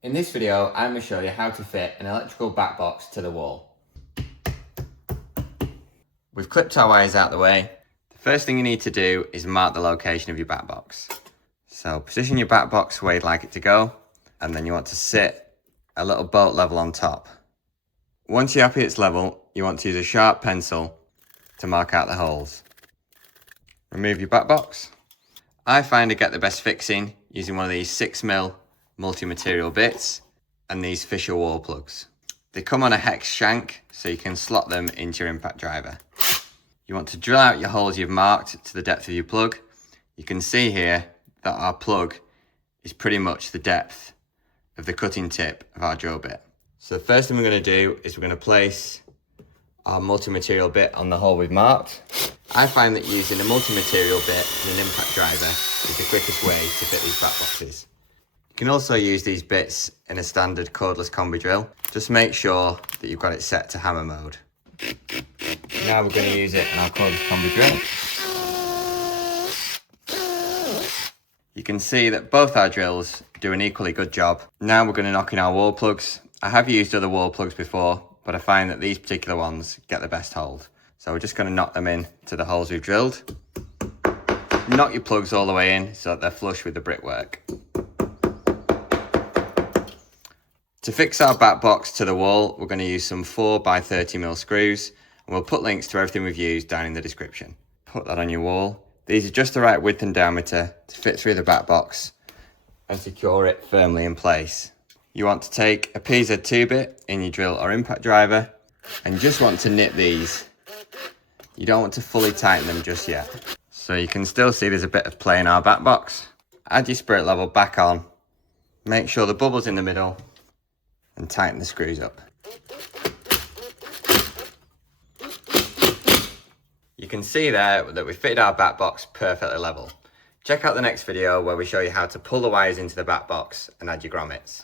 In this video, I'm going to show you how to fit an electrical back box to the wall. We've clipped our wires out of the way. The first thing you need to do is mark the location of your back box. So position your back box where you'd like it to go, and then you want to sit a little bolt level on top. Once you're happy it's level, you want to use a sharp pencil to mark out the holes. Remove your back box. I find I get the best fixing using one of these 6mm multi-material bits and these Fisher wall plugs. They come on a hex shank so you can slot them into your impact driver. You want to drill out your holes you've marked to the depth of your plug. You can see here that our plug is pretty much the depth of the cutting tip of our drill bit. So the first thing we're going to do is we're going to place our multi-material bit on the hole we've marked. I find that using a multi-material bit and an impact driver is the quickest way to fit these back boxes. You can also use these bits in a standard cordless combi drill. Just make sure that you've got it set to hammer mode. Now we're going to use it in our cordless combi drill. You can see that both our drills do an equally good job. Now we're going to knock in our wall plugs. I have used other wall plugs before, but I find that these particular ones get the best hold. So we're just going to knock them in to the holes we've drilled. Knock your plugs all the way in so that they're flush with the brickwork. To fix our back box to the wall, we're going to use some 4x30mm screws, and we'll put links to everything we've used down in the description. Put that on your wall. These are just the right width and diameter to fit through the back box and secure it firmly in place. You want to take a PZ2 bit in your drill or impact driver and just want to nip these. You don't want to fully tighten them just yet. So you can still see there's a bit of play in our back box. Add your spirit level back on. Make sure the bubble's in the middle and tighten the screws up. You can see there that we fitted our back box perfectly level. Check out the next video where we show you how to pull the wires into the back box and add your grommets.